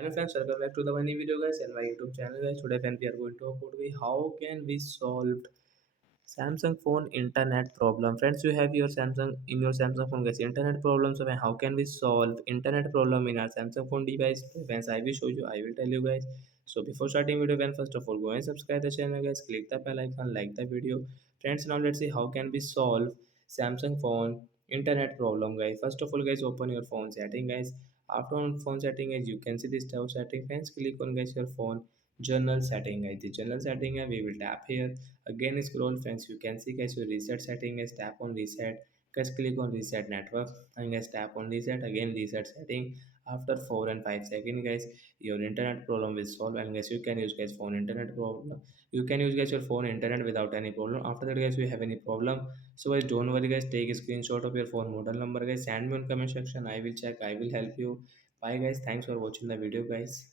Hello friends, welcome back to the funny video guys and my YouTube channel guys. Today friends, we are going to talk about how can we solve Samsung phone internet problem. Friends, you have your Samsung in your Samsung phone guys internet problem. So how can we solve internet problem in our Samsung phone device? Friends, I will show you. I will tell you guys. So before starting video, friends, first of all go and subscribe the channel guys. Click the bell icon, like the video. Friends, now let's see how can we solve Samsung phone internet problem guys. First of all guys, open your phone setting guys. After on phone setting guys, you can see this tab setting. Friends, click on guys your phone general setting guys. The general setting we will tap here. Again scroll friends, you can see guys your reset setting is tap on reset. Guys click on reset network and guys tap on reset, again reset setting. After 4 and 5 seconds guys, your internet problem will solve and guys you can use guys phone internet problem. You can use guys your phone internet without any problem. After that guys, you have any problem, so guys don't worry guys, take a screenshot of your phone model number guys, send me on comment section. I will check, I will help you. Bye guys, thanks for watching the video guys.